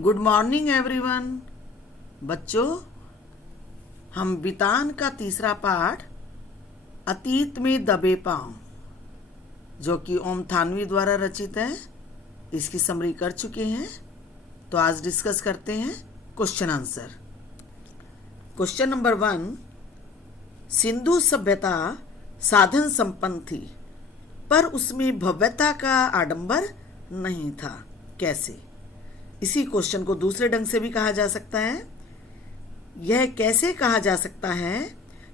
Good morning everyone. बच्चों, हम बितान का तीसरा पाठ अतीत में दबे पांव, जो कि ओम थानवी द्वारा रचित है, इसकी समरी कर चुके हैं। तो आज डिस्कस करते हैं question answer. Question number 1, Sindhu सभ्यता साधन संपन्न थी पर उसमें भव्यता का आडंबर नहीं था। कैसे? इसी क्वेश्चन को दूसरे ढंग से भी कहा जा सकता है। यह कैसे कहा जा सकता है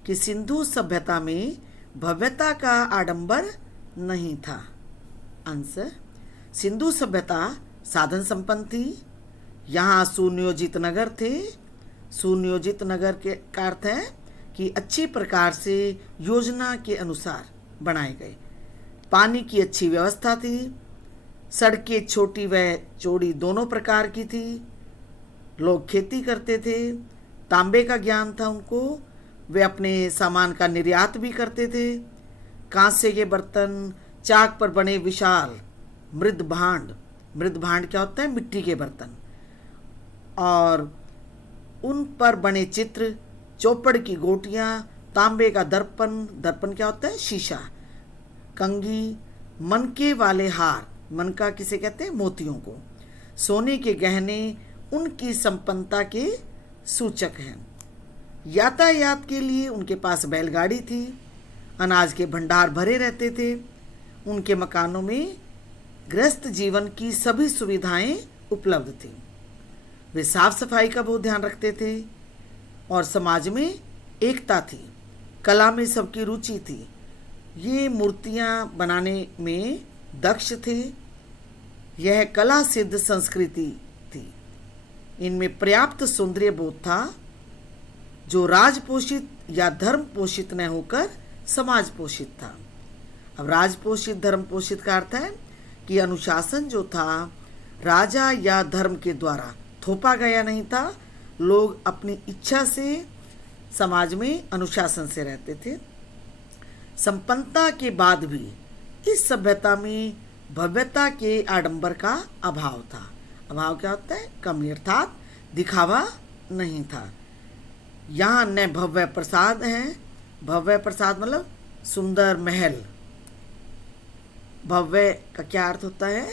कि सिंधु सभ्यता में भव्यता का आडंबर नहीं था? आंसर, सिंधु सभ्यता साधन संपन्न थी। यहाँ सुनियोजित नगर थे। सुनियोजित नगर के का अर्थ है कि अच्छी प्रकार से योजना के अनुसार बनाए गए। पानी की अच्छी व्यवस्था थी। सड़कें छोटी व चौड़ी दोनों प्रकार की थी। लोग खेती करते थे। तांबे का ज्ञान था उनको। वे अपने सामान का निर्यात भी करते थे। कांसे के बर्तन, चाक पर बने विशाल मृद भांड क्या होता है? मिट्टी के बर्तन। और उन पर बने चित्र, चौपड़ की गोटियां, तांबे का दर्पण क्या होता है? शीशा, कंघी, मनके वाले हार, मनका किसे कहते हैं? मोतियों को, सोने के गहने उनकी संपन्नता के सूचक हैं। यातायात के लिए उनके पास बैलगाड़ी थी। अनाज के भंडार भरे रहते थे। उनके मकानों में गृहस्थ जीवन की सभी सुविधाएं उपलब्ध थी। वे साफ सफाई का बहुत ध्यान रखते थे और समाज में एकता थी। कला में सबकी रुचि थी। ये मूर्तियां बनाने में दक्ष थे। यह कला सिद्ध संस्कृति थी। इनमें पर्याप्त सौंदर्य बोध था, जो राजपोषित या धर्म पोषित न होकर समाज पोषित था। अब राजपोषित धर्म पोषित का अर्थ है कि अनुशासन जो था राजा या धर्म के द्वारा थोपा गया नहीं था। लोग अपनी इच्छा से समाज में अनुशासन से रहते थे। संपन्नता के बाद भी इस सभ्यता में भव्यता के आडंबर का अभाव था। अभाव क्या होता है? कमी, अर्थात दिखावा नहीं था। यहाँ न भव्य प्रसाद हैं। भव्य प्रसाद मतलब सुंदर महल। भव्य का क्या अर्थ होता है?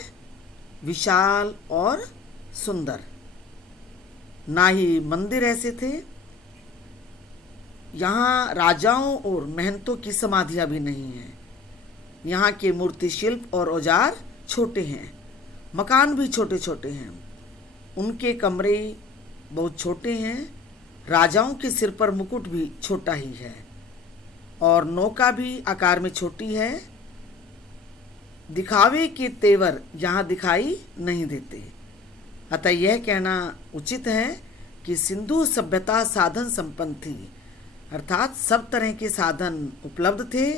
विशाल और सुंदर। ना ही मंदिर ऐसे थे। यहाँ राजाओं और महंतों की समाधियां भी नहीं हैं। यहाँ के मूर्ति शिल्प और औजार छोटे हैं। मकान भी छोटे छोटे हैं। उनके कमरे बहुत छोटे हैं। राजाओं के सिर पर मुकुट भी छोटा ही है और नौका भी आकार में छोटी है। दिखावे के तेवर यहाँ दिखाई नहीं देते। अतः यह कहना उचित है कि सिंधु सभ्यता साधन संपन्न थी, अर्थात सब तरह के साधन उपलब्ध थे,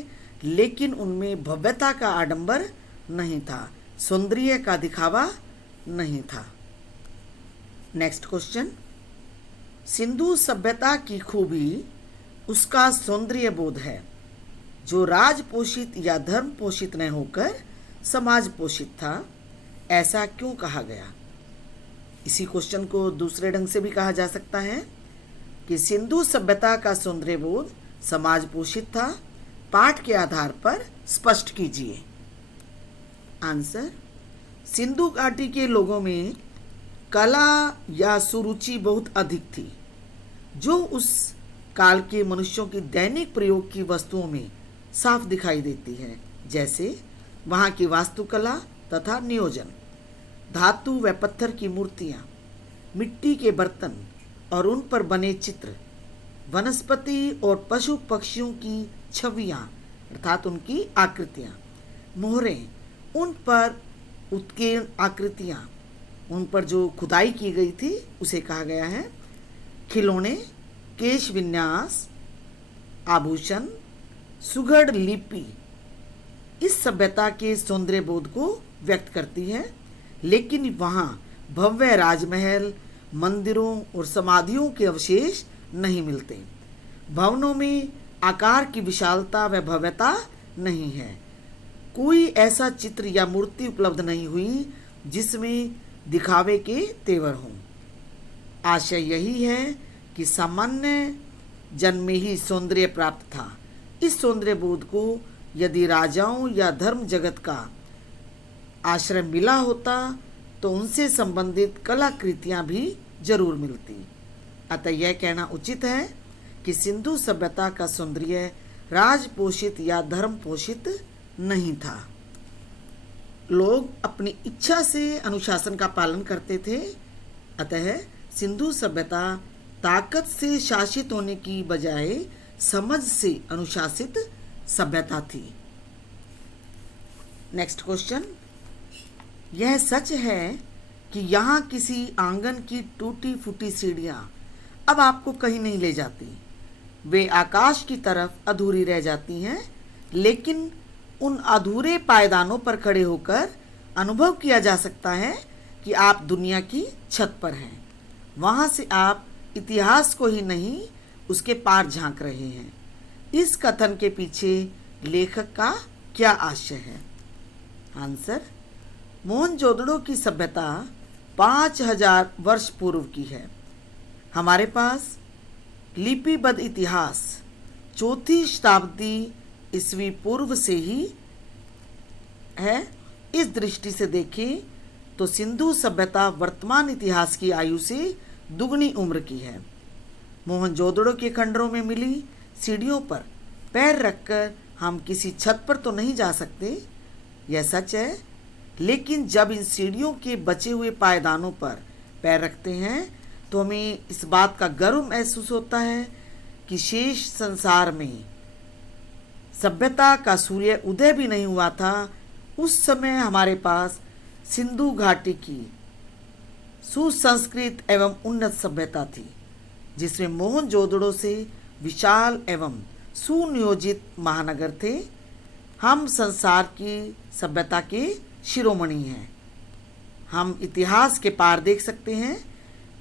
लेकिन उनमें भव्यता का आडंबर नहीं था, सौंदर्य का दिखावा नहीं था। नेक्स्ट क्वेश्चन, सिंधु सभ्यता की खूबी उसका सौंदर्य बोध है, जो राज पोषित या धर्म पोषित न होकर समाज पोषित था। ऐसा क्यों कहा गया? इसी क्वेश्चन को दूसरे ढंग से भी कहा जा सकता है कि सिंधु सभ्यता का सौंदर्य बोध समाज पोषित था। पाठ के आधार पर स्पष्ट कीजिए। आंसर, सिंधु घाटी के लोगों में कला या सुरुचि बहुत अधिक थी, जो उस काल के मनुष्यों की दैनिक प्रयोग की वस्तुओं में साफ दिखाई देती है। जैसे वहाँ की वास्तुकला तथा नियोजन, धातु व पत्थर की मूर्तियाँ, मिट्टी के बर्तन और उन पर बने चित्र, वनस्पति और पशु पक्षियों की छवियाँ अर्थात उनकी आकृतियाँ, मोहरें, उन पर उत्कीर्ण आकृतियाँ, उन पर जो खुदाई की गई थी उसे कहा गया है। खिलौने, केश विन्यास, आभूषण, सुघड़ लिपि इस सभ्यता के सौंदर्य बोध को व्यक्त करती है। लेकिन वहाँ भव्य राजमहल, मंदिरों और समाधियों के अवशेष नहीं मिलते। भवनों में आकार की विशालता व भव्यता नहीं है। कोई ऐसा चित्र या मूर्ति उपलब्ध नहीं हुई जिसमें दिखावे के तेवर हों। आशय यही है कि सामान्य जन्म में ही सौंदर्य प्राप्त था। इस सौंदर्य बोध को यदि राजाओं या धर्म जगत का आश्रय मिला होता तो उनसे संबंधित कलाकृतियां भी जरूर मिलती। अतः यह कहना उचित है कि सिंधु सभ्यता का सौंदर्य राजपोषित या धर्म पोषित नहीं था। लोग अपनी इच्छा से अनुशासन का पालन करते थे। अतः सिंधु सभ्यता ताकत से शासित होने की बजाय समझ से अनुशासित सभ्यता थी। नेक्स्ट क्वेश्चन, यह सच है कि यहाँ किसी आंगन की टूटी फूटी सीढ़ियाँ अब आपको कहीं नहीं ले जाती। वे आकाश की तरफ अधूरी रह जाती हैं, लेकिन उन अधूरे पायदानों पर खड़े होकर अनुभव किया जा सकता है कि आप दुनिया की छत पर हैं। वहाँ से आप इतिहास को ही नहीं उसके पार झांक रहे हैं। इस कथन के पीछे लेखक का क्या आशय है? आंसर, मोहनजोदड़ो की सभ्यता 5000 वर्ष पूर्व की है। हमारे पास लिपिबद्ध इतिहास 4वीं शताब्दी ईस्वी पूर्व से ही है। इस दृष्टि से देखें तो सिंधु सभ्यता वर्तमान इतिहास की आयु से दुगनी उम्र की है। मोहनजोदड़ो के खंडरों में मिली सीढ़ियों पर पैर रखकर हम किसी छत पर तो नहीं जा सकते, यह सच है, लेकिन जब इन सीढ़ियों के बचे हुए पायदानों पर पैर रखते हैं तो हमें इस बात का गर्व महसूस होता है कि शेष संसार में सभ्यता का सूर्य उदय भी नहीं हुआ था। उस समय हमारे पास सिंधु घाटी की सुसंस्कृत एवं उन्नत सभ्यता थी, जिसमें मोहनजोदड़ो से विशाल एवं सुनियोजित महानगर थे। हम संसार की सभ्यता के शिरोमणि हैं। हम इतिहास के पार देख सकते हैं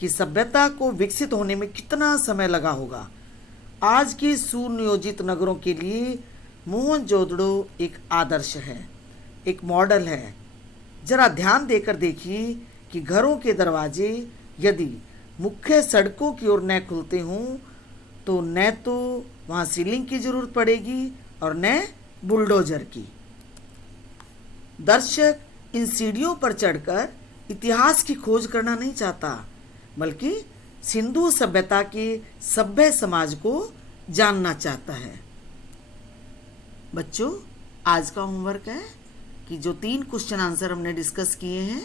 कि सभ्यता को विकसित होने में कितना समय लगा होगा। आज के सुनियोजित नगरों के लिए मोहनजोदड़ो एक आदर्श है, एक मॉडल है। जरा ध्यान देकर देखिए कि घरों के दरवाजे यदि मुख्य सड़कों की ओर न खुलते हों तो न तो वहाँ सीलिंग की जरूरत पड़ेगी और न बुलडोजर की। दर्शक इन सीढ़ियों पर चढ़कर इतिहास की खोज करना नहीं चाहता, बल्कि सिंधु सभ्यता के सभ्य समाज को जानना चाहता है। बच्चों, आज का होमवर्क है कि जो 3 क्वेश्चन आंसर हमने डिस्कस किए हैं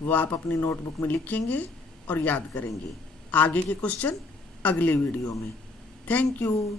वो आप अपनी नोटबुक में लिखेंगे और याद करेंगे। आगे के क्वेश्चन अगले वीडियो में। Thank you.